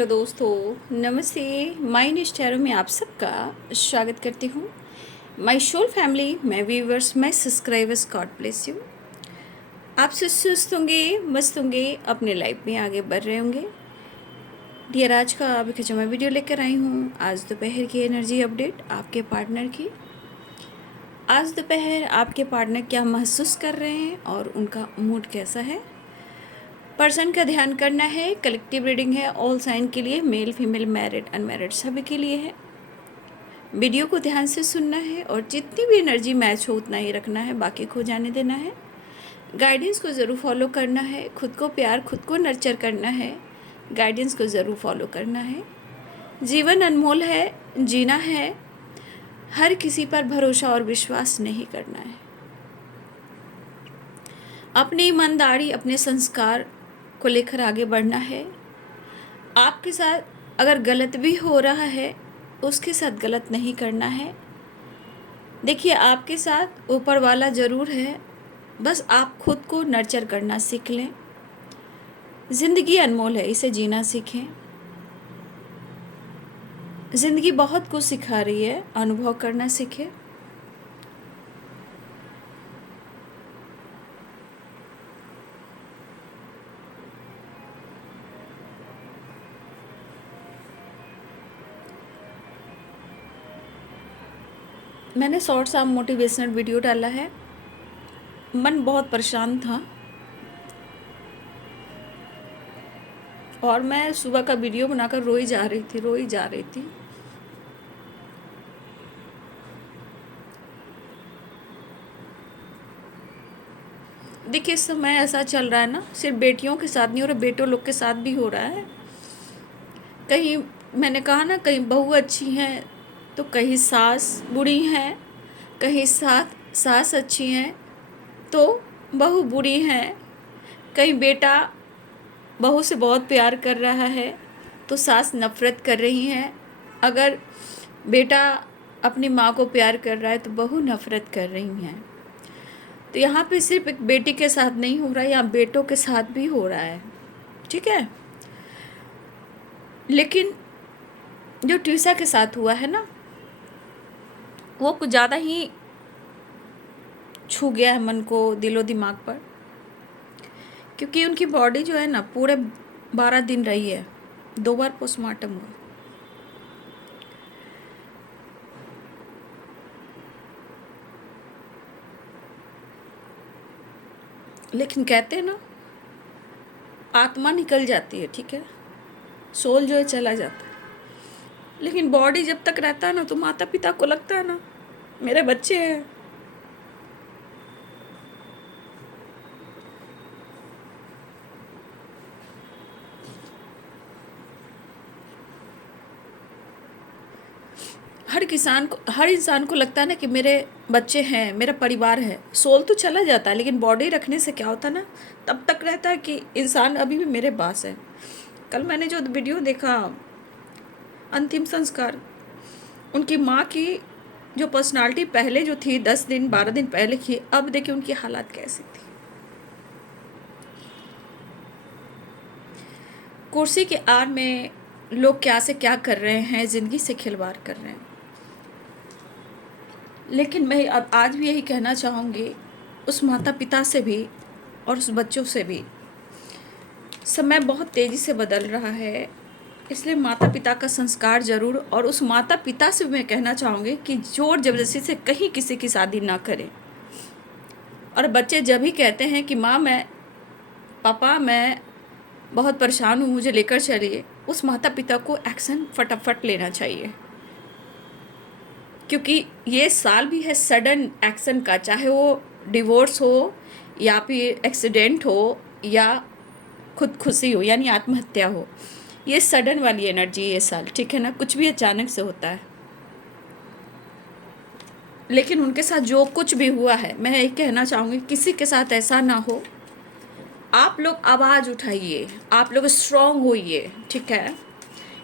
Hello दोस्तों, नमस्ते। My news tarot में आप सबका स्वागत करती हूँ। My soul family, my viewers, my subscribers, God bless you. आप सुस्त होंगे, मस्त होंगे, अपने लाइफ में आगे बढ़ रहे होंगे। डियर, आज का आपके जो मैं वीडियो लेकर आई हूँ, आज दोपहर की एनर्जी अपडेट आपके पार्टनर की। आज दोपहर आपके पार्टनर क्या महसूस कर रहे हैं और उनका मूड कैसा है। पर्सन का ध्यान करना है। कलेक्टिव रीडिंग है, ऑल साइन के लिए, मेल फीमेल मैरिड अनमैरिड सभी के लिए है। वीडियो को ध्यान से सुनना है और जितनी भी एनर्जी मैच हो उतना ही रखना है, बाकी खो जाने देना है। गाइडेंस को ज़रूर फॉलो करना है। खुद को प्यार, खुद को नर्चर करना है। गाइडेंस को ज़रूर फॉलो करना है। जीवन अनमोल है, जीना है। हर किसी पर भरोसा और विश्वास नहीं करना है। अपनी ईमानदारी, अपने संस्कार को लेकर आगे बढ़ना है। आपके साथ अगर गलत भी हो रहा है, उसके साथ गलत नहीं करना है। देखिए, आपके साथ ऊपर वाला ज़रूर है, बस आप खुद को नर्चर करना सीख लें। ज़िंदगी अनमोल है, इसे जीना सीखें। ज़िंदगी बहुत कुछ सिखा रही है, अनुभव करना सीखें। मैंने शॉर्ट सा मोटिवेशनल वीडियो डाला है। मन बहुत परेशान था और मैं सुबह का वीडियो बनाकर रोई जा रही थी। देखिए, इस समय ऐसा चल रहा है ना, सिर्फ बेटियों के साथ नहीं हो रहा, बेटों लोग के साथ भी हो रहा है। कहीं मैंने कहा ना, कहीं बहू अच्छी हैं तो कहीं सास बुरी हैं, कहीं सास अच्छी हैं तो बहू बुरी हैं। कहीं बेटा बहू से बहुत प्यार कर रहा है तो सास नफ़रत कर रही हैं। अगर बेटा अपनी माँ को प्यार कर रहा है तो बहू नफ़रत कर रही हैं। तो यहाँ पे सिर्फ एक बेटी के साथ नहीं हो रहा है, यहाँ बेटों के साथ भी हो रहा है। ठीक है, लेकिन जो ट्यूसा के साथ हुआ है ना, वो कुछ ज़्यादा ही छू गया है मन को, दिलो दिमाग पर। क्योंकि उनकी बॉडी जो है ना, पूरे 12 दिन रही है, 2 बार पोस्टमार्टम हुआ। लेकिन कहते हैं ना, आत्मा निकल जाती है, ठीक है, सोल जो है चला जाता है, लेकिन बॉडी जब तक रहता है ना, तो माता पिता को लगता है ना मेरे बच्चे हैं। हर इंसान को लगता है ना कि मेरे बच्चे हैं, मेरा परिवार है। सोल तो चला जाता है, लेकिन बॉडी रखने से क्या होता है ना, तब तक रहता है कि इंसान अभी भी मेरे पास है। कल मैंने जो वीडियो देखा, अंतिम संस्कार, उनकी माँ की जो पर्सनालिटी पहले जो थी 10 दिन 12 दिन पहले की, अब देखिए उनकी हालत कैसी थी। कुर्सी के आड़ में लोग क्या से क्या कर रहे हैं, ज़िंदगी से खिलवाड़ कर रहे हैं। लेकिन मैं अब आज भी यही कहना चाहूँगी, उस माता पिता से भी और उस बच्चों से भी, समय बहुत तेज़ी से बदल रहा है, इसलिए माता पिता का संस्कार ज़रूर। और उस माता पिता से मैं कहना चाहूँगी कि ज़ोर ज़बरदस्ती से कहीं किसी की शादी ना करें। और बच्चे जब भी कहते हैं कि माँ पापा मैं बहुत परेशान हूँ, मुझे लेकर चलिए, उस माता पिता को एक्शन फटाफट लेना चाहिए। क्योंकि ये साल भी है सडन एक्शन का, चाहे वो डिवोर्स हो या फिर एक्सीडेंट हो या खुदकुशी हो, यानी आत्महत्या हो। ये सडन वाली एनर्जी ये साल, ठीक है ना, कुछ भी अचानक से होता है। लेकिन उनके साथ जो कुछ भी हुआ है, मैं यही कहना चाहूँगी, किसी के साथ ऐसा ना हो। आप लोग आवाज़ उठाइए, आप लोग स्ट्रॉन्ग होइए, ठीक है।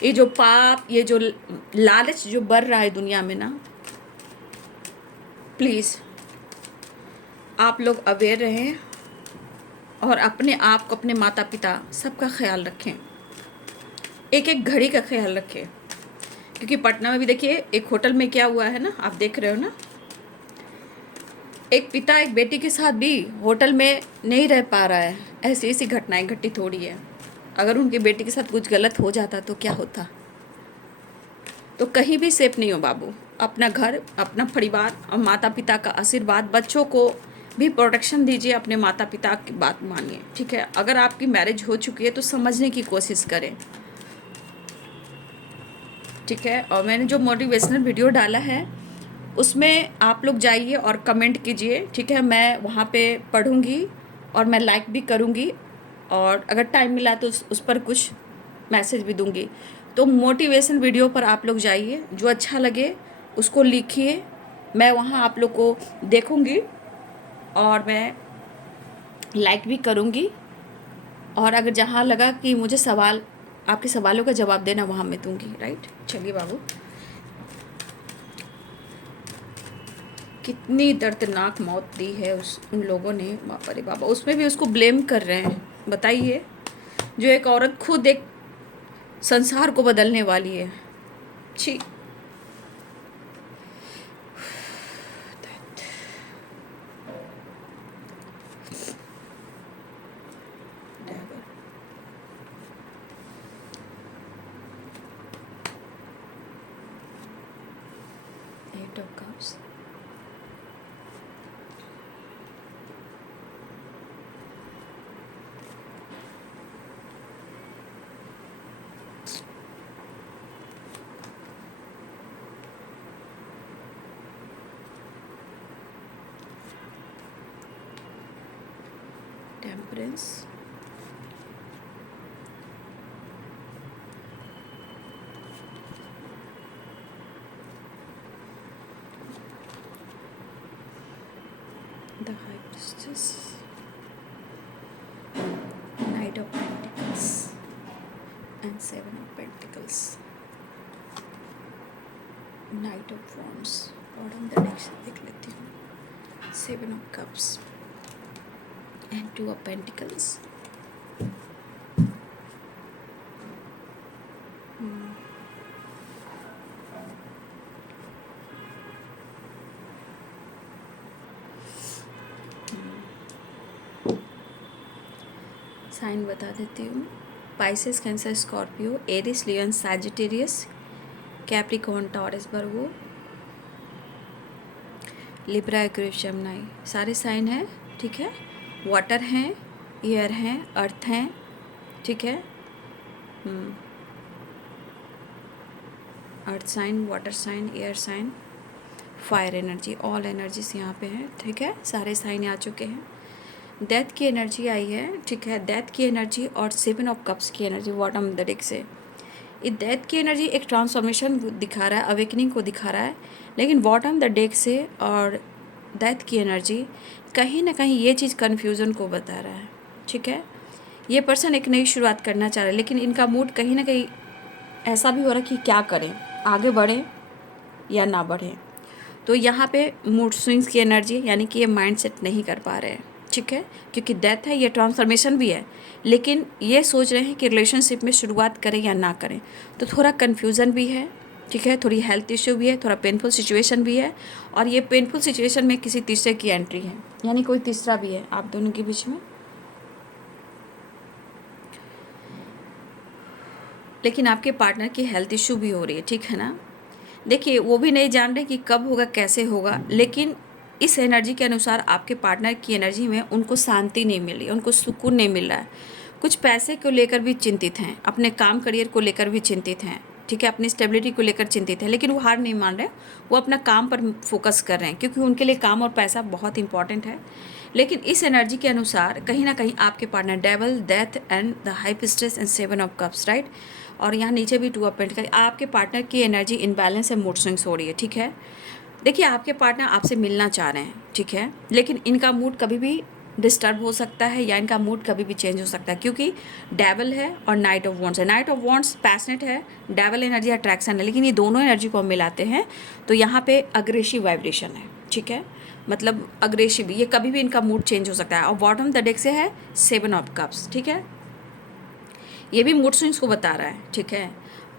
ये जो पाप, ये जो लालच जो बढ़ रहा है दुनिया में ना, प्लीज़ आप लोग अवेयर रहें और अपने आप को, अपने माता पिता सबका ख्याल रखें। एक एक घड़ी का ख्याल रखें, क्योंकि पटना में भी देखिए एक होटल में क्या हुआ है ना, आप देख रहे हो ना, एक पिता एक बेटी के साथ भी होटल में नहीं रह पा रहा है। ऐसी ऐसी घटनाएं घटी थोड़ी है। अगर उनकी बेटी के साथ कुछ गलत हो जाता तो क्या होता। तो कहीं भी सेफ नहीं हो बाबू। अपना घर, अपना परिवार और माता पिता का आशीर्वाद, बच्चों को भी प्रोटेक्शन दीजिए, अपने माता पिता की बात मानिए, ठीक है। अगर आपकी मैरिज हो चुकी है तो समझने की कोशिश करें, ठीक है। और मैंने जो मोटिवेशनल वीडियो डाला है उसमें आप लोग जाइए और कमेंट कीजिए, ठीक है। मैं वहाँ पे पढ़ूँगी और मैं लाइक भी करूँगी, और अगर टाइम मिला तो उस पर कुछ मैसेज भी दूँगी। तो मोटिवेशन वीडियो पर आप लोग जाइए, जो अच्छा लगे उसको लिखिए, मैं वहाँ आप लोग को देखूँगी और मैं लाइक भी करूँगी। और अगर जहाँ लगा कि मुझे सवाल, आपके सवालों का जवाब देना, वहाँ मैं दूँगी, राइट। चलिए बाबू, कितनी दर्दनाक मौत दी है उन लोगों ने, बाप रे बाबा। उसमें भी उसको ब्लेम कर रहे हैं, बताइए। जो एक औरत खुद एक संसार को बदलने वाली है। छी। Eight of Cups. Temperance. The High Priestess. Knight of Pentacles and Seven of Pentacles. Knight of Wands. Bottom the deck से देख लेती हूँ। Seven of Cups and Two of Pentacles. Sign बता देती हूँ। Pisces, Cancer, Scorpio, Aries, lion, Sagittarius, Capricorn, Taurus, Virgo, Libra, Aquarius, Gemini, सारे sign हैं, ठीक है। वाटर हैं, एयर हैं, अर्थ हैं, ठीक है। Earth sign, water sign, air sign, fire energy, all energies यहाँ पे हैं, ठीक है। सारे साइन आ चुके हैं। डेथ की एनर्जी आई है, ठीक है। डेथ की एनर्जी और सेवन ऑफ कप्स की energy bottom of the deck से। ये डेथ की एनर्जी एक ट्रांसफॉर्मेशन दिखा रहा है, अवेकनिंग को दिखा रहा है, लेकिन बॉटम द डेक से और डेथ की एनर्जी कहीं ना कहीं ये चीज़ कन्फ्यूज़न को बता रहा है, ठीक है। ये पर्सन एक नई शुरुआत करना चाह रहे हैं, लेकिन इनका मूड कहीं ना कहीं ऐसा भी हो रहा है कि क्या करें, आगे बढ़ें या ना बढ़ें। तो यहाँ पे मूड स्विंग्स की एनर्जी, यानी कि ये माइंड सेट नहीं कर पा रहे हैं, ठीक है। क्योंकि डेथ है, ये ट्रांसफॉर्मेशन भी है, लेकिन ये सोच रहे हैं कि रिलेशनशिप में शुरुआत करें या ना करें। तो थोड़ा कन्फ्यूज़न भी है, ठीक है। थोड़ी हेल्थ इश्यू भी है, थोड़ा पेनफुल सिचुएशन भी है, और ये पेनफुल सिचुएशन में किसी तीसरे की एंट्री है, यानी कोई तीसरा भी है आप दोनों के बीच में। लेकिन आपके पार्टनर की हेल्थ इश्यू भी हो रही है, ठीक है ना। देखिए, वो भी नहीं जान रहे कि कब होगा, कैसे होगा, लेकिन इस एनर्जी के अनुसार आपके पार्टनर की एनर्जी में उनको शांति नहीं मिल रही, उनको सुकून नहीं मिल रहा है। कुछ पैसे को लेकर भी चिंतित हैं, अपने काम करियर को लेकर भी चिंतित हैं, ठीक है। अपनी स्टेबिलिटी को लेकर चिंतित हैं, लेकिन वो हार नहीं मान रहे, वो अपना काम पर फोकस कर रहे हैं, क्योंकि उनके लिए काम और पैसा बहुत इंपॉर्टेंट है। लेकिन इस एनर्जी के अनुसार कहीं ना कहीं आपके partner devil, death and the high priestess and seven of cups, right. और यहाँ नीचे भी टू ऑफ पेंटिकल्स। आपके पार्टनर की एनर्जी इनबैलेंस है, मूड स्विंग्स हो रही है, ठीक है। देखिए, आपके पार्टनर आपसे मिलना चाह रहे हैं, ठीक है, लेकिन इनका मूड कभी भी डिस्टर्ब हो सकता है, या इनका मूड कभी भी चेंज हो सकता है, क्योंकि डेवल है और नाइट ऑफ वॉन्ड्स है। नाइट ऑफ वॉन्ड्स पैशनेट है, डेवल एनर्जी अट्रैक्शन है, लेकिन ये दोनों एनर्जी को हम मिलाते हैं तो यहाँ पे अग्रेसिव वाइब्रेशन है, ठीक है। मतलब अग्रेसिव, ये कभी भी इनका मूड चेंज हो सकता है। और बॉटम द डेक से है सेवन ऑफ कप्स, ठीक है। ये भी मूड स्विंग्स को बता रहा है, ठीक है।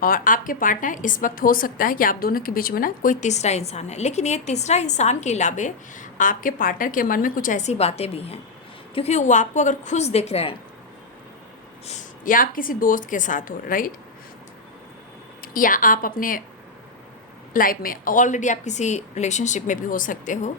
और आपके पार्टनर इस वक्त हो सकता है कि आप दोनों के बीच में ना कोई तीसरा इंसान है, लेकिन ये तीसरा इंसान के अलावे आपके पार्टनर के मन में कुछ ऐसी बातें भी हैं, क्योंकि वो आपको अगर खुश दिख रहे हैं, या आप किसी दोस्त के साथ हो, राइट, या आप अपने लाइफ में ऑलरेडी आप किसी रिलेशनशिप में भी हो सकते हो।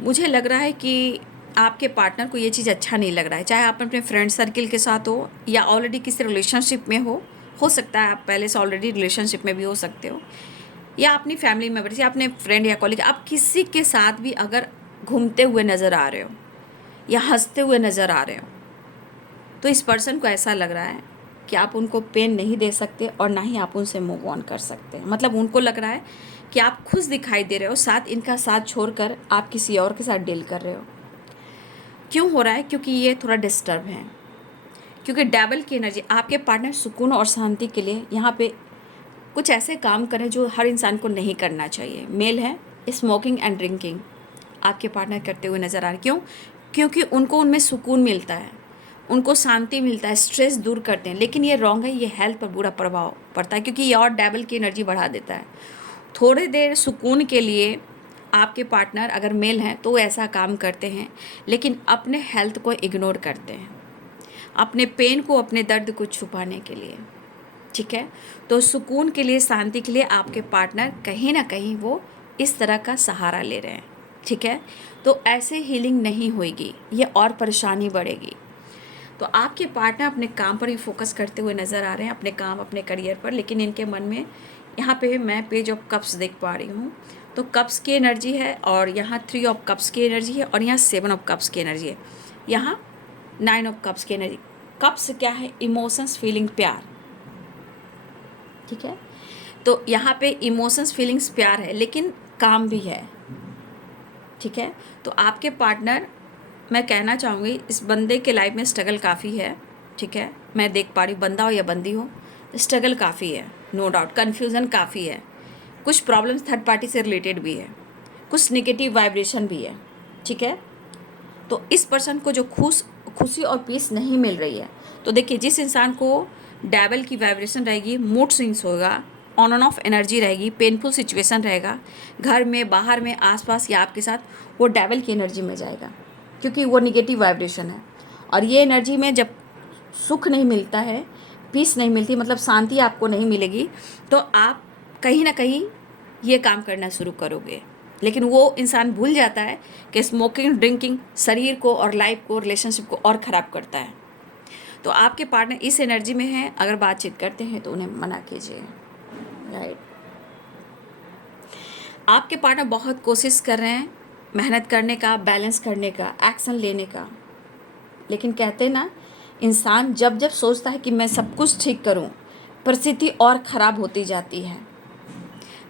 मुझे लग रहा है कि आपके पार्टनर को ये चीज़ अच्छा नहीं लग रहा है, चाहे आप अपने फ्रेंड सर्किल के साथ हो या ऑलरेडी किसी रिलेशनशिप में हो सकता है आप पहले से ऑलरेडी रिलेशनशिप में भी हो सकते हो, या अपनी फैमिली मेम्बर्स या अपने फ्रेंड या कॉलीग, आप किसी के साथ भी अगर घूमते हुए नज़र आ रहे हो या हंसते हुए नज़र आ रहे हो, तो इस पर्सन को ऐसा लग रहा है कि आप उनको पेन नहीं दे सकते और ना ही आप उनसे मूव ऑन कर सकते हैं। मतलब उनको लग रहा है कि आप खुश दिखाई दे रहे हो, साथ इनका साथ छोड़कर आप किसी और के साथ डील कर रहे हो। क्यों हो रहा है? क्योंकि ये थोड़ा डिस्टर्ब है, क्योंकि डेविल की एनर्जी, आपके पार्टनर सुकून और शांति के लिए यहाँ पे कुछ ऐसे काम करें जो हर इंसान को नहीं करना चाहिए। मेल है, स्मोकिंग एंड ड्रिंकिंग आपके पार्टनर करते हुए नज़र आ रहे। क्यों? क्योंकि उनको उनमें सुकून मिलता है, उनको शांति मिलता है, स्ट्रेस दूर करते हैं। लेकिन ये रॉन्ग है, ये हेल्थ पर बुरा प्रभाव पड़ता है, क्योंकि ये और डेविल की एनर्जी बढ़ा देता है। थोड़ी देर सुकून के लिए आपके पार्टनर अगर मेल हैं तो वो ऐसा काम करते हैं, लेकिन अपने हेल्थ को इग्नोर करते हैं, अपने पेन को, अपने दर्द को छुपाने के लिए, ठीक है। तो सुकून के लिए, शांति के लिए आपके पार्टनर कहीं ना कहीं वो इस तरह का सहारा ले रहे हैं, ठीक है। तो ऐसे हीलिंग नहीं होएगी, ये और परेशानी बढ़ेगी। तो आपके पार्टनर अपने काम पर ही फोकस करते हुए नज़र आ रहे हैं, अपने काम, अपने करियर पर, लेकिन इनके मन में यहाँ पे मैं पेज ऑफ कप्स देख पा रही हूँ। तो कप्स की एनर्जी है, और यहाँ 3 ऑफ कप्स की एनर्जी है, और यहाँ 7 ऑफ कप्स की एनर्जी है, यहाँ 9 ऑफ कप्स की एनर्जी। कप्स क्या है? इमोशंस, फीलिंग, प्यार, ठीक है। तो यहाँ पे इमोशंस, फीलिंग्स, प्यार है, लेकिन काम भी है, ठीक है। तो आपके पार्टनर, मैं कहना चाहूँगी, इस बंदे के लाइफ में स्ट्रगल काफ़ी है, ठीक है। मैं देख पा रही हूँ, बंदा हो या बंदी हो, स्ट्रगल काफ़ी है, नो डाउट, कन्फ्यूज़न काफ़ी है, कुछ प्रॉब्लम्स थर्ड पार्टी से रिलेटेड भी है, कुछ नेगेटिव वाइब्रेशन भी है, ठीक है। तो इस पर्सन को जो खुशी और पीस नहीं मिल रही है, तो देखिए, जिस इंसान को डेविल की वाइब्रेशन रहेगी, मूड स्विंग्स होगा, ऑन एंड ऑफ एनर्जी रहेगी, पेनफुल सिचुएशन रहेगा, घर में, बाहर में, आसपास या आपके साथ, वो डेविल की एनर्जी में जाएगा, क्योंकि वो निगेटिव वाइब्रेशन है। और ये एनर्जी में जब सुख नहीं मिलता है, पीस नहीं मिलती, मतलब शांति आपको नहीं मिलेगी, तो आप कहीं ना कहीं ये काम करना शुरू करोगे। लेकिन वो इंसान भूल जाता है कि स्मोकिंग, ड्रिंकिंग शरीर को और लाइफ को, रिलेशनशिप को और ख़राब करता है। तो आपके पार्टनर इस एनर्जी में हैं, अगर बातचीत करते हैं तो उन्हें मना कीजिए, राइट। आपके पार्टनर बहुत कोशिश कर रहे हैं मेहनत करने का, बैलेंस करने का, एक्शन लेने का, लेकिन कहते हैं ना, इंसान जब जब सोचता है कि मैं सब कुछ ठीक करूं, परिस्थिति और ख़राब होती जाती है।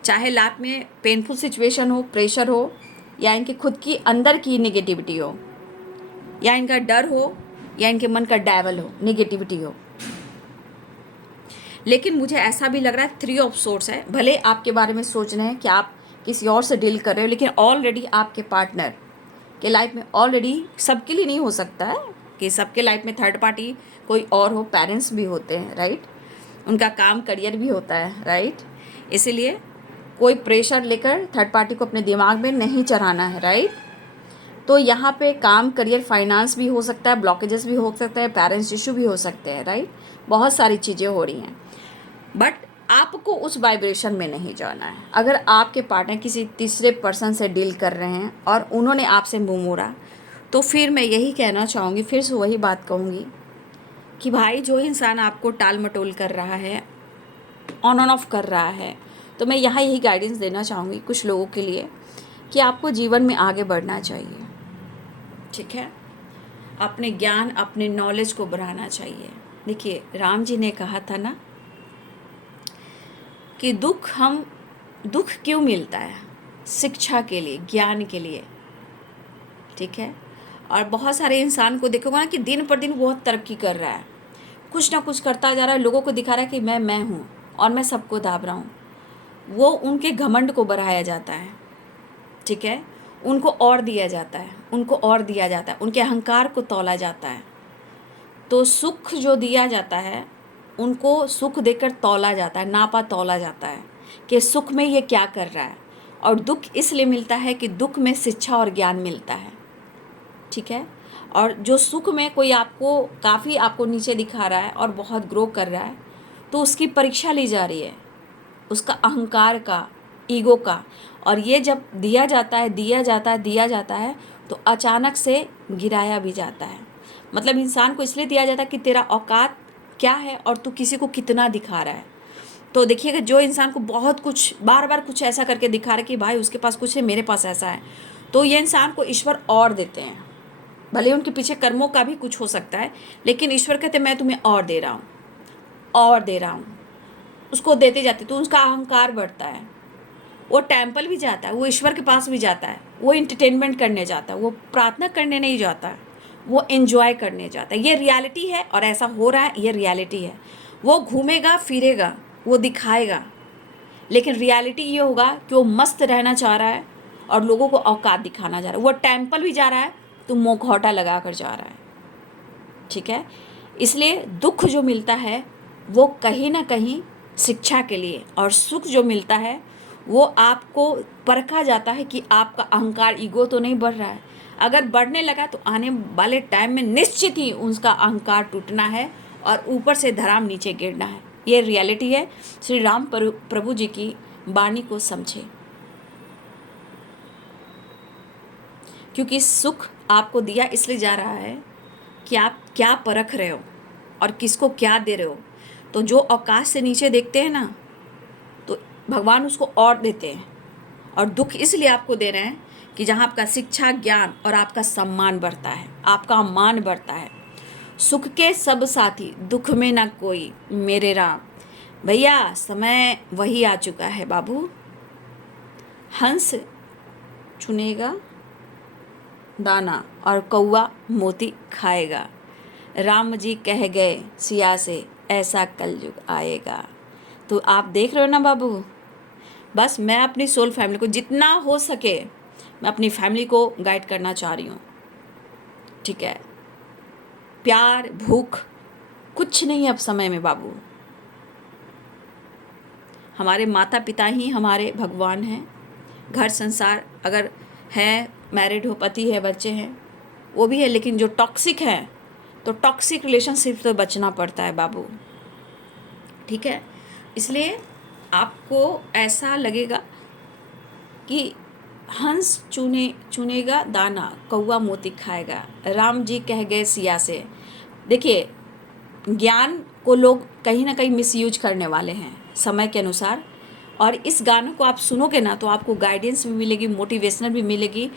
चाहे लाइफ में पेनफुल सिचुएशन हो, प्रेशर हो, या इनके खुद की अंदर की नेगेटिविटी हो, या इनका डर हो, या इनके मन का डेविल हो, नेगेटिविटी हो। लेकिन मुझे ऐसा भी लग रहा है 3 ऑफ सोर्स है, भले आपके बारे में सोच रहे हैं कि आप किसी और से डील कर रहे हो, लेकिन ऑलरेडी आपके पार्टनर के लाइफ में, ऑलरेडी सबके लिए नहीं हो सकता है कि सबके लाइफ में थर्ड पार्टी कोई और हो, पेरेंट्स भी होते हैं, राइट, उनका काम, करियर भी होता है, राइट। इसीलिए कोई प्रेशर लेकर थर्ड पार्टी को अपने दिमाग में नहीं चढ़ाना है, राइट। तो यहाँ पे काम, करियर, फाइनेंस भी हो सकता है, ब्लॉकेजेस भी हो सकते हैं, पेरेंट्स इशू भी हो सकते हैं, राइट। बहुत सारी चीज़ें हो रही हैं, बट आपको उस वाइब्रेशन में नहीं जाना है। अगर आपके पार्टनर किसी तीसरे पर्सन से डील कर रहे हैं और उन्होंने आपसे मुँह मोड़ा, तो फिर मैं यही कहना चाहूँगी, फिर से वही बात कहूँगी कि भाई, जो इंसान आपको टाल मटोल कर रहा है, ऑन एंड ऑफ कर रहा है, तो मैं यहाँ यही गाइडेंस देना चाहूँगी कुछ लोगों के लिए कि आपको जीवन में आगे बढ़ना चाहिए, ठीक है। अपने ज्ञान, अपने नॉलेज को बढ़ाना चाहिए। देखिए, राम जी ने कहा था ना कि दुख क्यों मिलता है? शिक्षा के लिए, ज्ञान के लिए, ठीक है। और बहुत सारे इंसान को देखोगे ना कि दिन पर दिन बहुत तरक्की कर रहा है, कुछ ना कुछ करता जा रहा है, लोगों को दिखा रहा है कि मैं हूँ और मैं सबको दाब रहा हूँ। वो उनके घमंड को बढ़ाया जाता है, ठीक है, उनको और दिया जाता है, उनको और दिया जाता है, उनके अहंकार को तौला जाता है। तो सुख जो दिया जाता है उनको सुख देकर तौला जाता है, नापा तौला जाता है कि सुख में ये क्या कर रहा है। और दुख इसलिए मिलता है कि दुख में शिक्षा और ज्ञान मिलता है, ठीक है। और जो सुख में कोई आपको काफ़ी आपको नीचे दिखा रहा है और बहुत ग्रो कर रहा है, तो उसकी परीक्षा ली जा रही है, उसका अहंकार का, ईगो का। और ये जब दिया जाता है दिया जाता है दिया जाता है, तो अचानक से गिराया भी जाता है। मतलब इंसान को इसलिए दिया जाता है कि तेरा औकात क्या है और तू किसी को कितना दिखा रहा है। तो देखिएगा, जो इंसान को बहुत कुछ बार बार कुछ ऐसा करके दिखा रहा है कि भाई उसके पास कुछ है, मेरे पास ऐसा है, तो ये इंसान को ईश्वर और देते हैं। भले उनके पीछे कर्मों का भी कुछ हो सकता है, लेकिन ईश्वर कहते हैं मैं तुम्हें और दे रहा हूँ, और दे रहा हूँ। उसको देते जाते तो उसका अहंकार बढ़ता है। वो टेम्पल भी जाता है, वो ईश्वर के पास भी जाता है, वो इंटरटेनमेंट करने जाता है, वो प्रार्थना करने नहीं जाता है, वो एंजॉय करने जाता है। ये रियलिटी है और ऐसा हो रहा है, ये रियलिटी है। वो घूमेगा फिरेगा, वो दिखाएगा, लेकिन रियलिटी ये होगा कि वो मस्त रहना चाह रहा है और लोगों को औकात दिखाना चाह रहा है। वो टेम्पल भी जा रहा है तो मुखौटा लगा कर जा रहा है, ठीक है। इसलिए दुख जो मिलता है वो कहीं ना कहीं शिक्षा के लिए, और सुख जो मिलता है वो आपको परखा जाता है कि आपका अहंकार, ईगो तो नहीं बढ़ रहा है। अगर बढ़ने लगा तो आने वाले टाइम में निश्चित ही उसका अहंकार टूटना है और ऊपर से धराम नीचे गिरना है। ये रियलिटी है। श्री राम प्रभु जी की वाणी को समझे, क्योंकि सुख आपको दिया इसलिए जा रहा है कि आप क्या परख रहे हो और किसको क्या दे रहे हो। तो जो अवकाश से नीचे देखते हैं ना, तो भगवान उसको और देते हैं। और दुख इसलिए आपको दे रहे हैं कि जहाँ आपका शिक्षा, ज्ञान और आपका सम्मान बढ़ता है, आपका मान बढ़ता है। सुख के सब साथी, दुख में ना कोई, मेरे राम। भैया समय वही आ चुका है बाबू। हंस चुनेगा दाना और कौवा मोती खाएगा। राम जी कह गए सिया से, ऐसा कलयुग आएगा। तो आप देख रहे हो ना बाबू, बस मैं अपनी सोल फैमिली को जितना हो सके मैं अपनी फैमिली को गाइड करना चाह रही हूँ, ठीक है। प्यार भूख कुछ नहीं अब समय में बाबू। हमारे माता पिता ही हमारे भगवान हैं। घर संसार अगर है, मैरिड हो, पति है, बच्चे हैं, वो भी है, लेकिन जो टॉक्सिक है तो टॉक्सिक रिलेशनशिप से बचना पड़ता है बाबू, ठीक है। इसलिए आपको ऐसा लगेगा कि हंस चुनेगा दाना, कौवा मोती खाएगा। राम जी कह गए सिया से। देखिए, ज्ञान को लोग कहीं ना कहीं मिसयूज करने वाले हैं समय के अनुसार। और इस गानों को आप सुनोगे ना तो आपको गाइडेंस भी मिलेगी, मोटिवेशनल भी मिलेगी,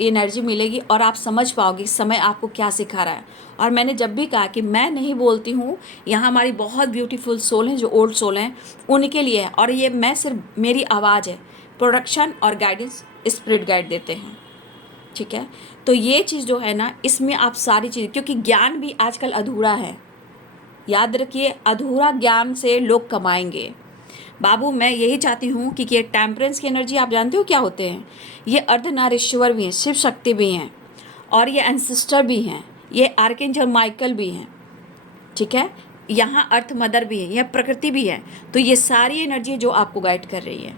एनर्जी मिलेगी, और आप समझ पाओगे समय आपको क्या सिखा रहा है। और मैंने जब भी कहा कि मैं नहीं बोलती हूँ, यहाँ हमारी बहुत ब्यूटीफुल सोल हैं, जो ओल्ड सोल हैं, उनके लिए है। और ये मैं सिर्फ मेरी आवाज़ है, प्रोडक्शन और गाइडेंस स्पिरिट गाइड देते हैं, ठीक है। तो ये चीज़ जो है ना, इसमें आप सारी चीज़, क्योंकि ज्ञान भी आजकल अधूरा है। याद रखिए, अधूरा ज्ञान से लोग कमाएंगे बाबू। मैं यही चाहती हूँ कि ये टेम्परेंस की एनर्जी आप जानते हो क्या होते हैं? ये अर्धनारीश्वर भी हैं, शिव शक्ति भी हैं, और ये एंसेस्टर भी हैं, ये आर्कएंजल माइकल भी हैं, ठीक है। यहाँ अर्थ मदर भी है, यह प्रकृति भी है। तो ये सारी एनर्जी जो आपको गाइड कर रही है।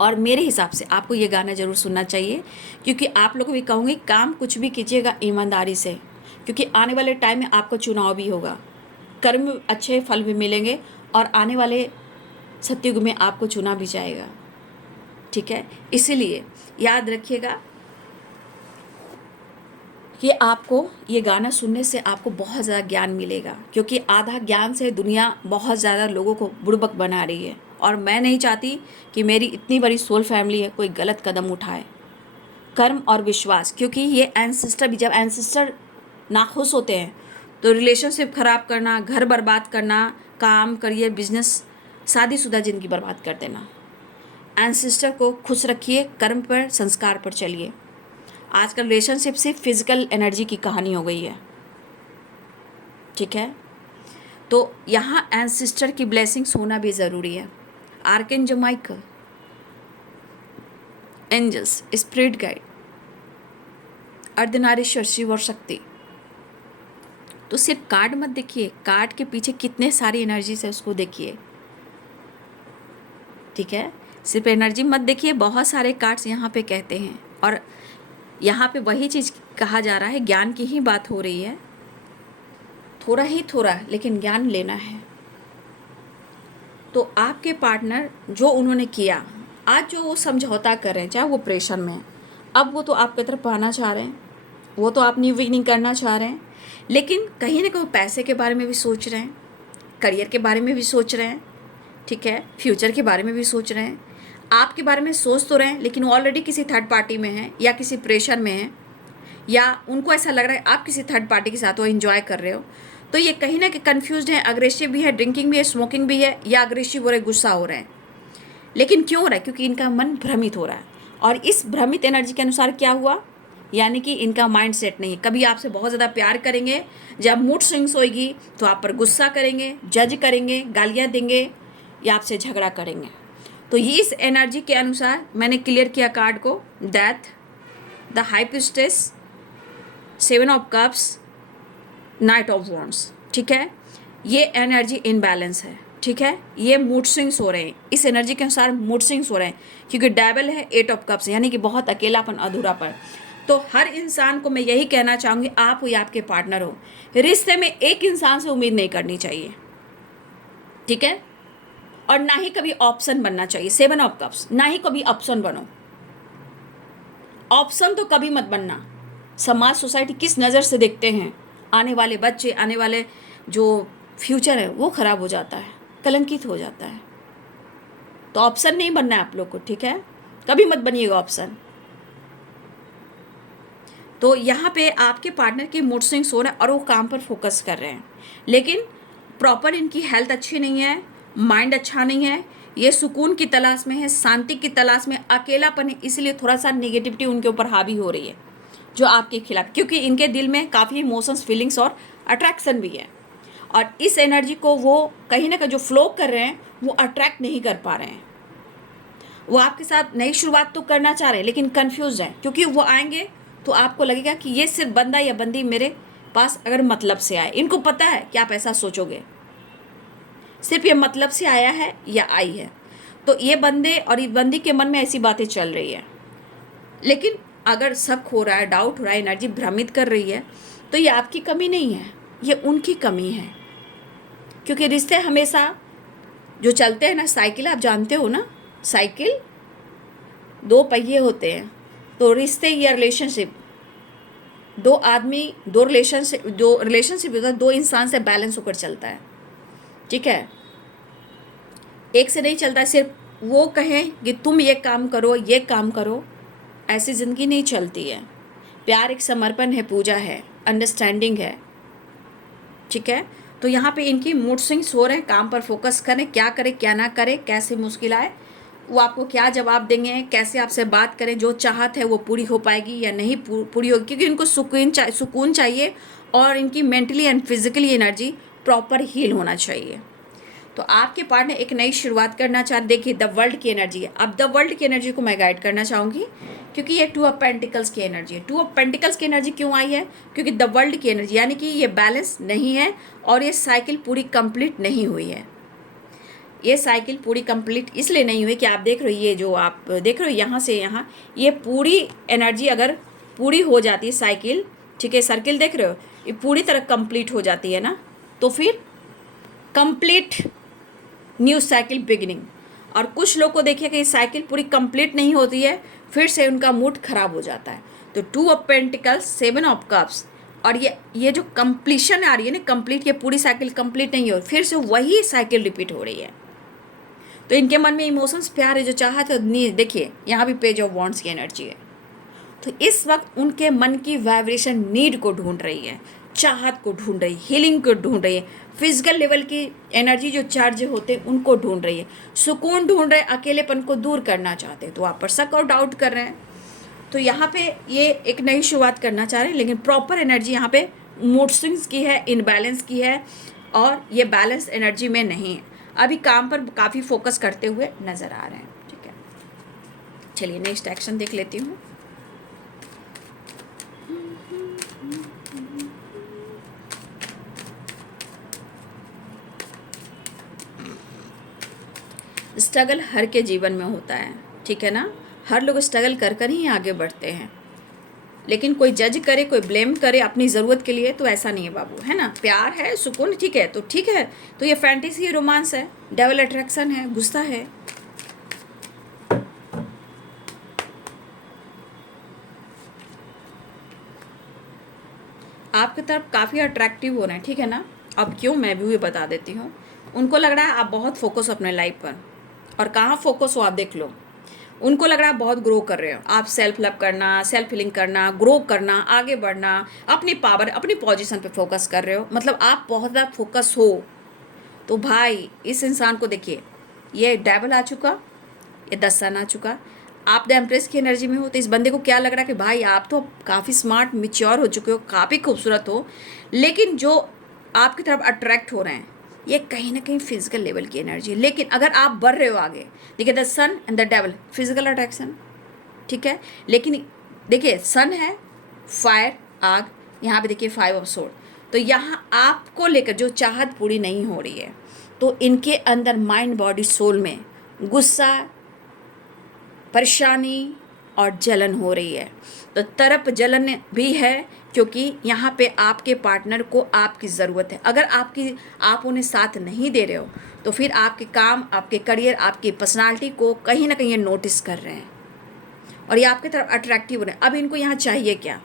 और मेरे हिसाब से आपको ये गाना ज़रूर सुनना चाहिए, क्योंकि आप लोग भी कहूँगी काम कुछ भी कीजिएगा ईमानदारी से, क्योंकि आने वाले टाइम में आपको चुनाव भी होगा, कर्म अच्छे फल भी मिलेंगे, और आने वाले सत्युग में आपको चुना भी जाएगा, ठीक है। इसीलिए याद रखिएगा कि आपको ये गाना सुनने से आपको बहुत ज़्यादा ज्ञान मिलेगा, क्योंकि आधा ज्ञान से दुनिया बहुत ज़्यादा लोगों को बुड़बक बना रही है। और मैं नहीं चाहती कि मेरी इतनी बड़ी सोल फैमिली है कोई गलत कदम उठाए। कर्म और विश्वास, क्योंकि ये एंसेस्टर भी, जब एंसेस्टर नाखुश होते हैं तो रिलेशनशिप ख़राब करना, घर बर्बाद करना, काम, करियर, बिजनेस, शादीशुदा ज़िंदगी बर्बाद कर देना। एंसेस्टर को खुश रखिए, कर्म पर, संस्कार पर चलिए। आजकल रिलेशनशिप सिर्फ फिजिकल एनर्जी की कहानी हो गई है, ठीक है। तो यहाँ एंसेस्टर की ब्लेसिंग्स होना भी ज़रूरी है। Archangel Michael, angels, spirit guide, Ardhanarishvara Shiva और शक्ति, तो सिर्फ कार्ड मत देखिए, कार्ड के पीछे कितने सारी एनर्जी है उसको देखिए, ठीक है। सिर्फ एनर्जी मत देखिए, बहुत सारे कार्ड्स यहाँ पे कहते हैं। और यहाँ पे वही चीज़ कहा जा रहा है, ज्ञान की ही बात हो रही है, थोड़ा ही थोड़ा लेकिन ज्ञान लेना है। तो आपके पार्टनर जो उन्होंने किया, आज जो वो समझौता कर रहे हैं, चाहे वो प्रेशर में है, अब वो तो आपकी तरफ आना चाह रहे हैं, वो तो आप न्यू बिगिनिंग करना चाह रहे हैं, लेकिन कहीं ना कहीं पैसे के बारे में भी सोच रहे हैं, करियर के बारे में भी सोच रहे हैं, ठीक है, फ्यूचर के बारे में भी सोच रहे हैं। आपके बारे में सोच तो रहे हैं, लेकिन वो ऑलरेडी किसी थर्ड पार्टी में हैं या किसी प्रेशर में हैं, या उनको ऐसा लग रहा है आप किसी थर्ड पार्टी के साथ वो एंजॉय कर रहे हो। तो ये कहीं ना कहीं कन्फ्यूज्ड है, अग्रेसिव भी है, ड्रिंकिंग भी है, स्मोकिंग भी है, या अग्रेसिव हो रहे, गुस्सा हो रहे हैं। लेकिन क्यों हो रहा है? क्योंकि इनका मन भ्रमित हो रहा है, और इस भ्रमित एनर्जी के अनुसार क्या हुआ, यानी कि इनका माइंड सेट नहीं है। कभी आपसे बहुत ज़्यादा प्यार करेंगे, जब मूड स्विंग्स होएगी तो आप पर गुस्सा करेंगे, जज करेंगे, गालियाँ देंगे, या आपसे झगड़ा करेंगे। तो ये इस एनर्जी के अनुसार मैंने क्लियर किया कार्ड को, death, the high priestess, 7 of cups, night of wands, ठीक है। ये एनर्जी इनबैलेंस है, ठीक है। ये मूड स्विंग्स हो रहे हैं, इस एनर्जी के अनुसार मूड स्विंग्स हो रहे हैं, क्योंकि डेविल है 8 ऑफ कप्स, यानी कि बहुत अकेलापन, अधूरापन। तो हर इंसान को मैं यही कहना चाहूँगी, आप हो या आपके पार्टनर हो, रिश्ते में एक इंसान से उम्मीद नहीं करनी चाहिए, ठीक है। और ना ही कभी ऑप्शन बनना चाहिए, 7 ऑफ कप्स, ना ही कभी ऑप्शन बनो। ऑप्शन तो कभी मत बनना। समाज, सोसाइटी किस नज़र से देखते हैं, आने वाले बच्चे, आने वाले जो फ्यूचर है वो ख़राब हो जाता है, कलंकित हो जाता है। तो ऑप्शन नहीं बनना है आप लोग को, ठीक है, कभी मत बनिएगा ऑप्शन। तो यहाँ पे आपके पार्टनर की मूड स्विंग्स हो रहे हैं और वो काम पर फोकस कर रहे हैं, लेकिन प्रॉपर इनकी हेल्थ अच्छी नहीं है, माइंड अच्छा नहीं है, ये सुकून की तलाश में है, शांति की तलाश में, अकेलापन है, इसलिए थोड़ा सा नेगेटिविटी उनके ऊपर हावी हो रही है जो आपके खिलाफ, क्योंकि इनके दिल में काफ़ी इमोशंस, फीलिंग्स और अट्रैक्शन भी है। और इस एनर्जी को वो कहीं ना कहीं जो फ्लो कर रहे हैं वो अट्रैक्ट नहीं कर पा रहे हैं। वो आपके साथ नई शुरुआत तो करना चाह रहे हैं, लेकिन कंफ्यूज हैं, क्योंकि वो आएंगे तो आपको लगेगा कि ये सिर्फ बंदा या बंदी मेरे पास अगर मतलब से आए, इनको पता है कि आप ऐसा सोचोगे, सिर्फ ये मतलब से आया है या आई है। तो ये बंदे और ये बंदी के मन में ऐसी बातें चल रही है। लेकिन अगर शक हो रहा है, डाउट हो रहा है, एनर्जी भ्रमित कर रही है, तो ये आपकी कमी नहीं है, ये उनकी कमी है। क्योंकि रिश्ते हमेशा जो चलते हैं ना, साइकिल आप जानते हो ना, साइकिल 2 पहिए होते हैं। तो रिश्ते या रिलेशनशिप, 2 आदमी, 2 रिलेशनशिप, जो रिलेशनशिप होता है 2 इंसान से बैलेंस होकर चलता है, ठीक है। एक से नहीं चलता, सिर्फ वो कहें कि तुम ये काम करो, ये काम करो, ऐसी ज़िंदगी नहीं चलती है। प्यार एक समर्पण है, पूजा है, अंडरस्टैंडिंग है, ठीक है। तो यहाँ पे इनकी मूड स्विंग्स हो रहे हैं, काम पर फोकस करें, क्या करें क्या ना करें, कैसे मुश्किल आए वो आपको क्या जवाब देंगे, कैसे आपसे बात करें, जो चाहत है वो पूरी हो पाएगी या नहीं पूरी होगी, क्योंकि इनको सुकून चाहिए, और इनकी mentally and physically energy proper heal होना चाहिए। तो आपके पार्टनर एक नई शुरुआत करना चाहते, देखिए द वर्ल्ड की एनर्जी है। अब द वर्ल्ड की एनर्जी को मैं गाइड करना चाहूँगी, क्योंकि ये 2 ऑफ पेंटिकल्स की एनर्जी है। 2 ऑफ पेंटिकल्स की एनर्जी क्यों आई है? क्योंकि द वर्ल्ड की एनर्जी, यानी कि ये बैलेंस नहीं है, और ये साइकिल पूरी कंप्लीट नहीं हुई है। ये साइकिल पूरी कंप्लीट इसलिए नहीं हुई कि आप देख रहे हो, ये जो आप देख रहे हो यहाँ से यहाँ, ये पूरी एनर्जी अगर पूरी हो जाती है साइकिल, ठीक है, सर्किल देख रहे हो, ये पूरी तरह कंप्लीट हो जाती है ना, तो फिर कंप्लीट न्यू साइकिल बिगिनिंग। और कुछ लोग को देखिए कि साइकिल पूरी कंप्लीट नहीं होती है, फिर से उनका मूड खराब हो जाता है। तो 2 ऑफ पेंटिकल्स, 7 ऑफ कप्स, और ये जो कंप्लीशन आ रही है ना, कंप्लीट, ये पूरी साइकिल कंप्लीट नहीं हो, फिर से वही साइकिल रिपीट हो रही है। तो इनके मन में इमोशंस, प्यार है, जो चाहत है, देखिए यहाँ भी पेज ऑफ वॉन्ड्स की एनर्जी है। तो इस वक्त उनके मन की वाइब्रेशन नीड को ढूंढ रही है, चाहत को ढूंढ रही है, हीलिंग को ढूंढ रही है, फिजिकल लेवल की एनर्जी जो चार्ज होते हैं उनको ढूंढ रही है, सुकून ढूंढ रहे हैं, अकेलेपन को दूर करना चाहते हैं। तो आप पर शक और डाउट कर रहे हैं। तो यहाँ पे ये एक नई शुरुआत करना चाह रहे हैं, लेकिन प्रॉपर एनर्जी यहाँ पे मूड स्विंग्स की है, इनबैलेंस की है, और ये बैलेंस एनर्जी में नहीं है। अभी काम पर काफ़ी फोकस करते हुए नज़र आ रहे हैं, ठीक है। चलिए नेक्स्ट एक्शन देख लेती हूँ। स्ट्रगल हर के जीवन में होता है, ठीक है ना। हर लोग स्ट्रगल कर कर ही आगे बढ़ते हैं, लेकिन कोई जज करे, कोई ब्लेम करे अपनी ज़रूरत के लिए, तो ऐसा नहीं है बाबू, है ना। प्यार है, सुकून, ठीक है, तो ठीक है। तो ये फैंटेसी रोमांस है, डेवल अट्रैक्शन है, गुस्सा है। आपकी तरफ काफ़ी अट्रैक्टिव हो रहे हैं, ठीक है ना। अब क्यों, मैं भी ये बता देती हूँ। उनको लग रहा है आप बहुत फोकस अपने लाइफ पर, और कहाँ फोकस हो आप देख लो। उनको लग रहा है बहुत ग्रो कर रहे हो आप, सेल्फ लव करना, सेल्फ हीलिंग करना, ग्रो करना, आगे बढ़ना, अपनी पावर, अपनी पोजीशन पे फोकस कर रहे हो, मतलब आप बहुत ज़्यादा फोकस हो। तो भाई इस इंसान को देखिए, ये डेविल आ चुका, ये द सन आ चुका, आप द एम्प्रेस की एनर्जी में हो। तो इस बंदे को क्या लग रहा है कि भाई आप तो काफ़ी स्मार्ट, मिच्योर हो चुके हो, काफ़ी खूबसूरत हो, लेकिन जो आपकी तरफ अट्रैक्ट हो रहे हैं ये कहीं ना कहीं फिजिकल लेवल की एनर्जी है। लेकिन अगर आप बढ़ रहे हो आगे, देखिए the sun and the devil, physical attraction, ठीक है। लेकिन देखिए सन है, फायर, आग, यहाँ पे देखिए 5 ऑफ सोर्ड। तो यहाँ आपको लेकर जो चाहत पूरी नहीं हो रही है, तो इनके अंदर माइंड, बॉडी, सोल में गुस्सा, परेशानी और जलन हो रही है। तो तरफ जलन भी है, क्योंकि यहाँ पे आपके पार्टनर को आपकी ज़रूरत है। अगर आप उन्हें साथ नहीं दे रहे हो, तो फिर आपके काम, आपके करियर, आपकी पर्सनालिटी को कहीं ना कहीं ये नोटिस कर रहे हैं, और ये आपकी तरफ अट्रैक्टिव हो रहे हैं। अब इनको यहाँ चाहिए क्या,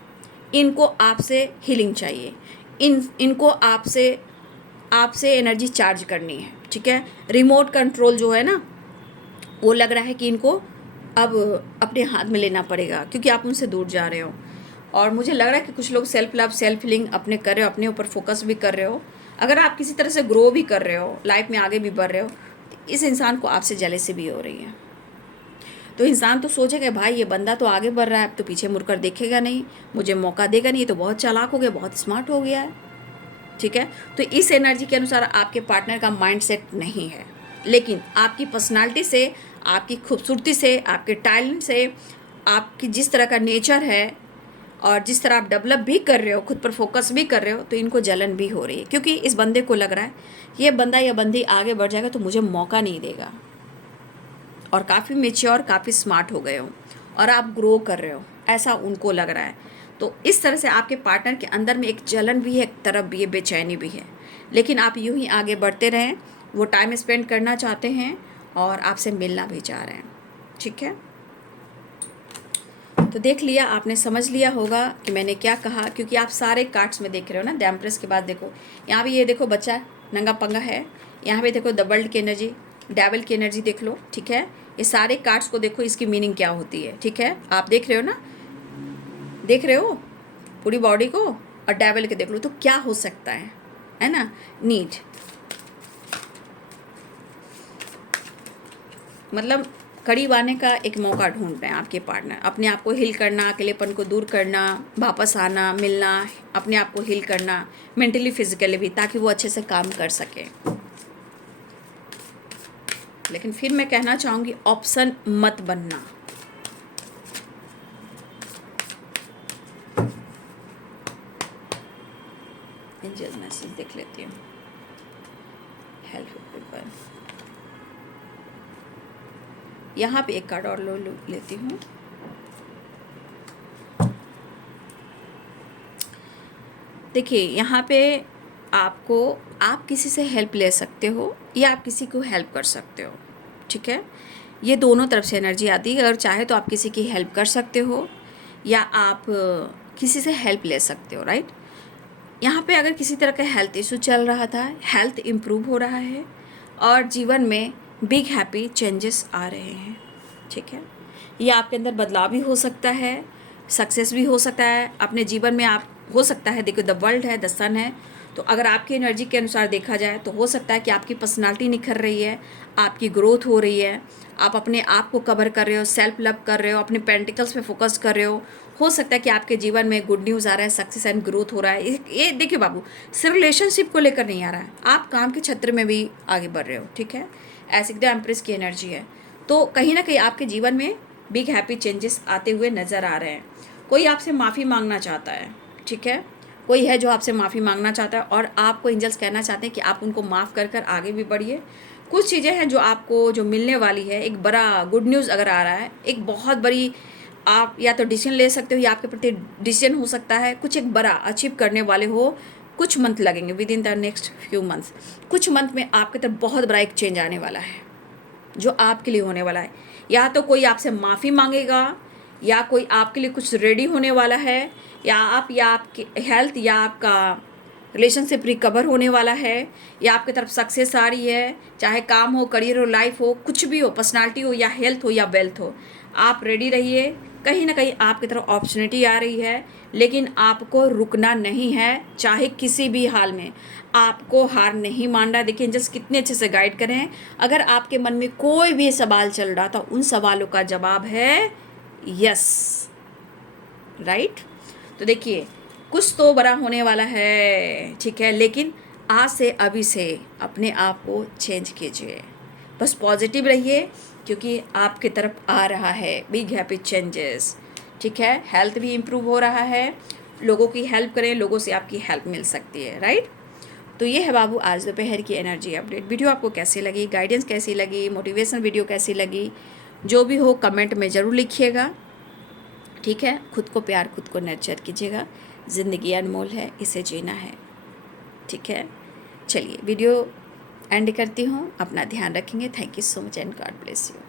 इनको आपसे हीलिंग चाहिए, इनको आपसे एनर्जी चार्ज करनी है, ठीक है। रिमोट कंट्रोल जो है ना, वो लग रहा है कि इनको अब अपने हाथ में लेना पड़ेगा, क्योंकि आप उनसे दूर जा रहे हो। और मुझे लग रहा है कि कुछ लोग सेल्फ लव, सेल्फ हीलिंग अपने कर रहे हो, अपने ऊपर फोकस भी कर रहे हो। अगर आप किसी तरह से ग्रो भी कर रहे हो, लाइफ में आगे भी बढ़ रहे हो, तो इस इंसान को आपसे जेलसी भी हो रही है। तो इंसान तो सोचेगा भाई ये बंदा तो आगे बढ़ रहा है, अब तो पीछे मुड़कर देखेगा नहीं, मुझे मौका देगा नहीं, ये तो बहुत चालाक हो गया, बहुत स्मार्ट हो गया है, ठीक है। तो इस एनर्जी के अनुसार आपके पार्टनर का माइंड सेट नहीं है, लेकिन आपकी पर्सनालिटी से, आपकी खूबसूरती से, आपके टैलेंट से, आपकी जिस तरह का नेचर है, और जिस तरह आप डेवलप भी कर रहे हो, खुद पर फोकस भी कर रहे हो, तो इनको जलन भी हो रही है, क्योंकि इस बंदे को लग रहा है कि ये बंदा या बंदी आगे बढ़ जाएगा तो मुझे मौका नहीं देगा। और काफ़ी मेच्योर, काफ़ी स्मार्ट हो गए हो, और आप ग्रो कर रहे हो, ऐसा उनको लग रहा है। तो इस तरह से आपके पार्टनर के अंदर में एक जलन भी है, एक तरफ भी है, बेचैनी भी है, लेकिन आप यूं ही आगे बढ़ते रहें। वो टाइम स्पेंड करना चाहते हैं और आपसे मिलना भी चाह रहे हैं, ठीक है। तो देख लिया आपने, समझ लिया होगा कि मैंने क्या कहा, क्योंकि आप सारे कार्ड्स में देख रहे हो ना। द एम्प्रेस के बाद देखो यहाँ भी, ये देखो बच्चा नंगा पंगा है, यहाँ पे देखो द वर्ल्ड की एनर्जी, डेविल की एनर्जी देख लो, ठीक है। ये सारे कार्ड्स को देखो, इसकी मीनिंग क्या होती है, ठीक है। आप देख रहे हो ना, देख रहे हो पूरी बॉडी को, और डेविल के देख लो, तो क्या हो सकता है ना। नीड, मतलब करीब आने का एक मौका ढूंढ रहे हैं आपके पार्टनर, अपने आप को हील करना, अकेलेपन को दूर करना, वापस आना, मिलना, अपने आप को हील करना, मेंटली फिजिकली भी, ताकि वो अच्छे से काम कर सके। लेकिन फिर मैं कहना चाहूँगी, ऑप्शन मत बनना। एंजल मैसेज देख लेती हूँ, हेल्प पीपल। यहाँ पे एक कार्ड और लेती हूँ। देखिए यहाँ पे आप किसी से हेल्प ले सकते हो, या आप किसी को हेल्प कर सकते हो, ठीक है। ये दोनों तरफ से एनर्जी आती है। अगर चाहे तो आप किसी की हेल्प कर सकते हो, या आप किसी से हेल्प ले सकते हो, राइट। यहाँ पे अगर किसी तरह का हेल्थ इशू चल रहा था, हेल्थ इम्प्रूव हो रहा है, और जीवन में बिग हैप्पी चेंजेस आ रहे हैं, ठीक है। ये आपके अंदर बदलाव भी हो सकता है, सक्सेस भी हो सकता है अपने जीवन में, आप हो सकता है। देखो द वर्ल्ड है, द सन है, तो अगर आपकी एनर्जी के अनुसार देखा जाए तो हो सकता है कि आपकी पर्सनालिटी निखर रही है, आपकी ग्रोथ हो रही है, आप अपने आप को कवर कर रहे हो, सेल्फ लव कर रहे हो, अपने पेंटिकल्स पे फोकस कर रहे हो सकता है कि आपके जीवन में गुड न्यूज़ आ रहा है, सक्सेस एंड ग्रोथ हो रहा है। ये देखिए बाबू, सिर्फ रिलेशनशिप को लेकर नहीं आ रहा है, आप काम के क्षेत्र में भी आगे बढ़ रहे हो, ठीक है। ऐसे द एम्प्रेस की एनर्जी है, तो कहीं ना कहीं आपके जीवन में बिग हैप्पी चेंजेस आते हुए नज़र आ रहे हैं। कोई आपसे माफ़ी मांगना चाहता है, ठीक है। कोई है जो आपसे माफ़ी मांगना चाहता है, और आपको एंजल्स कहना चाहते हैं कि आप उनको माफ़ कर कर आगे भी बढ़िए, कुछ चीज़ें हैं जो आपको जो मिलने वाली है, एक बड़ा गुड न्यूज़ अगर आ रहा है, एक बहुत बड़ी आप या तो डिसीजन ले सकते हो या आपके प्रति डिसीजन हो सकता है, कुछ एक बड़ा अचीव करने वाले हो। कुछ मंथ लगेंगे, with in the next few months, कुछ मंथ में आपके तरफ बहुत बड़ा एक चेंज आने वाला है जो आपके लिए होने वाला है। या तो कोई आपसे माफ़ी मांगेगा, या कोई आपके लिए कुछ रेडी होने वाला है, या आपकी हेल्थ या आपका रिलेशनशिप रिकवर होने वाला है, या आपकी तरफ सक्सेस आ रही है, चाहे काम हो, करियर हो, लाइफ हो, कुछ भी हो, पर्सनालिटी हो या हेल्थ हो या वेल्थ हो। आप रेडी रहिए, कहीं ना कहीं आपकी तरफ अपॉर्चुनिटी आ रही है, लेकिन आपको रुकना नहीं है। चाहे किसी भी हाल में आपको हार नहीं मानना। देखिए एंजल्स कितने अच्छे से गाइड करें। अगर आपके मन में कोई भी सवाल चल रहा था, उन सवालों का जवाब है यस, राइट। तो देखिए कुछ तो बड़ा होने वाला है, ठीक है, लेकिन आज से अभी से अपने आप को चेंज कीजिए। बस पॉजिटिव रहिए, क्योंकि आपकी तरफ आ रहा है बिग हैप्पी चेंजेस, ठीक है। हेल्थ भी इम्प्रूव हो रहा है, लोगों की हेल्प करें, लोगों से आपकी हेल्प मिल सकती है, राइट। तो ये है बाबू आज दोपहर की एनर्जी अपडेट। वीडियो आपको कैसी लगी, गाइडेंस कैसी लगी, मोटिवेशन वीडियो कैसी लगी, जो भी हो कमेंट में ज़रूर लिखिएगा, ठीक है। खुद को प्यार, खुद को नर्चर कीजिएगा। ज़िंदगी अनमोल है, इसे जीना है, ठीक है। चलिए वीडियो एंड करती हूँ, अपना ध्यान रखेंगे। Thank you so much and God bless you.